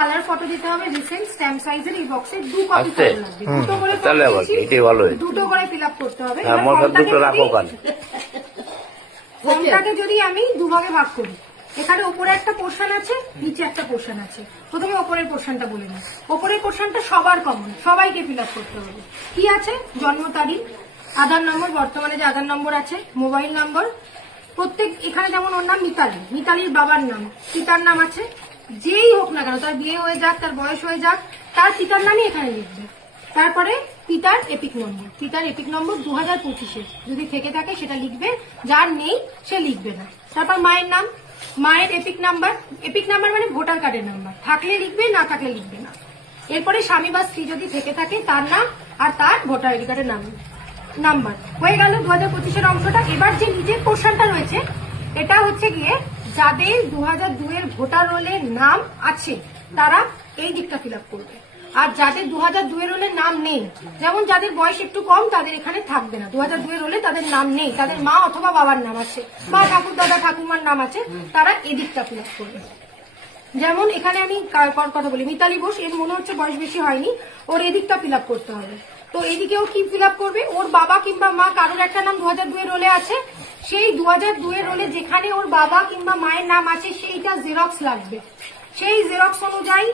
Colour photo দিতে হবে recent stamp সাইজের এই বক্সে 2 কপি ফটো লাগবে। দুটো করে তাহলে আবার কি এটাই ভালো হয়েছে। দুটো করে ফিল আপ করতে হবে। আমার দুটো রাখো কাল। ফর্মটাকে যদি আমি দুভাগে ভাগ করি, এখানে উপরে একটা পোর্শন আছে, নিচে একটা পোর্শন আছে। প্রথমে উপরের পোর্শনটা বলে নিই। উপরের পোর্শনটা সবার কমন, সবাইকে ফিল আপ করতে হবে। কি আছে? জন্ম তারিখ, আধার নম্বর, বর্তমানে যে আধার নম্বর আছে, মোবাইল নম্বর, প্রত্যেক এখানে যেমন ওর নাম মিতালি, মিতালির বাবার নাম, পিতার নাম আছে, যেই হোক না কেন, তার বিয়ে হয়ে যাক, তার বয়স হয়ে যাক, তার পিতার নামই এখানে লিখবে। তারপরে পিতার এপিক নম্বর, পিতার এপিক নম্বর 2025-এর যদি থেকে থাকে সেটা লিখবে, যার নেই সে লিখবে না। তারপর মায়ের নাম, মায়ের এপিক নাম্বার মানে ভোটার কার্ডের নাম্বার, থাকলে লিখবে, না থাকলে লিখবে না। এরপরে স্বামী বা স্ত্রী যদি থেকে থাকে তার নাম আর তার ভোটার আইডি কার্ডের নাম্বার। হয়ে গেল 2025-এর অংশটা। এবার যে নিচের পোর্শনটা রয়েছে, এটা হচ্ছে গিয়ে যাদের 2002-এর ভোটার রোলের নাম আছে তারা এই দিকটা ফিল আপ করবে। আর যাদের 2002-এর রোলে নাম নেই, যেমন যাদের বয়স একটু কম, তাদের এখানে থাকবে না। 2002-এর রোলে তাদের নাম নেই, তাদের মা অথবা বাবার নাম আছে, বা ঠাকুর দাদা ঠাকুমার নাম আছে, তারা এদিকটা ফিল আপ করবে। যেমন এখানে আমি কথা বলি, মিতালি ঘোষ, এর মনে হচ্ছে বয়স বেশি হয়নি, ওর এদিকটা ফিল আপ করতে হবে। তো এদিকেও কি ফিল আপ করবে? ওর বাবা কিংবা মা কারোর একটা নাম 2002-এর রোলে আছে, সেই 2002-এর রোলে যেখানে ওর বাবা কিংবা মায়ের নাম আছে সেইটা জেরক্স লাগবে। সেই জেরক্স অনুযায়ী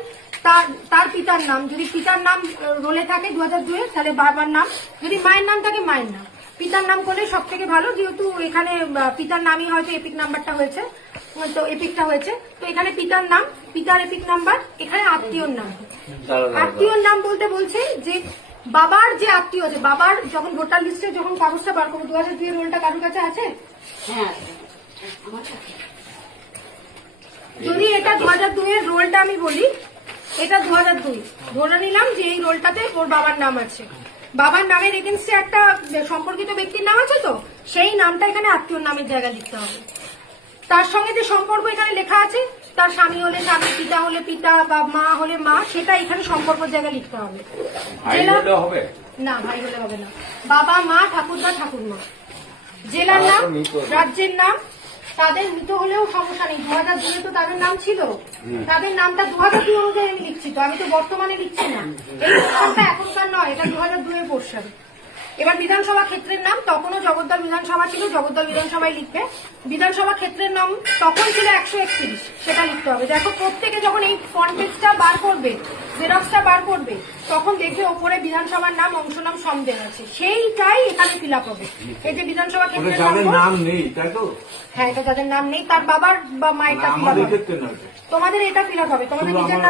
তার পিতার নাম, যদি পিতার নাম রোলে থাকে 2002-এর, তাহলে বাবার নাম, যদি মায়ের নাম থাকে মায়ের নাম। পিতার নাম করলে সব থেকে ভালো, যেহেতু এখানে পিতার নামই হয়তো এপিক নাম্বারটা হয়েছে, তো এপিকটা হয়েছে, তো এখানে পিতার নাম, পিতার এপিক নাম্বার, এখানে আত্মীয়র নাম। আত্মীয়র নাম বলতে বলছে যে বাবার যে আত্মীয় আছে, বাবার যখন ভোটার লিস্টে যখন কাগজটা বার করবো, 2002-এর রোলটা কারোর কাছে আছে? হ্যাঁ, যদি এটা 2002-এর রোলটা আমি বলি, এটা 2002, ধরে নিলাম যে এই রোলটাতে ওর বাবার নাম আছে, বাবার নামের এগেন্সটে একটা সম্পর্কিত ব্যক্তির নাম আছে, তো সেই নামটা এখানে আত্মীয়র নামের জায়গায় লিখতে হবে। তার সঙ্গে যে সম্পর্ক এখানে লেখা আছে, তার স্বামী হলে স্বামী, পিতা হলে পিতা, বা মা হলে মা, সেটা এখানে সম্পর্কের জায়গায় লিখতে হবে। না, ভাই হলে হবে না। বাবা, মা, ঠাকুরদা, ঠাকুরমা। জেলার নাম, রাজ্যের নাম, তাদের মৃত হলেও সমস্যা নেই, 2002-এ তো তাদের নাম ছিল, তাদের নামটা 2002 অনুযায়ী আমি লিখছি, তো আমি তো বর্তমানে লিখছি না, এই পোর্শনটা এখনকার নয়, এটা 2002-এর পোর্শন। এবার বিধানসভা ক্ষেত্রের নাম, তখনও জগদ্দল বিধানসভা ছিল, জগদ্দল বিধানসভায় লিখবে। বিধানসভা ক্ষেত্রের নাম তখন ছিল 131, সেটা লিখতে হবে। দেখো, প্রত্যেকে যখন এই ফন্টেক্সটা বার করবে, জেরক্সটা বার করবে, তখন দেখবে ওপরে বিধানসভার নাম, অংশ নাম, সন্দেহ আছে, সেইটাই এখানে ফিল আপ হবে। এই যে বিধানসভা ক্ষেত্রের নাম নেই, তাই তো? হ্যাঁ, এটা যাদের নাম নেই, তার বাবার বা মায়েরটা ফিল আপ হবে। তোমাদের এটা ফিল আপ হবে, তোমাদের নিজের নাম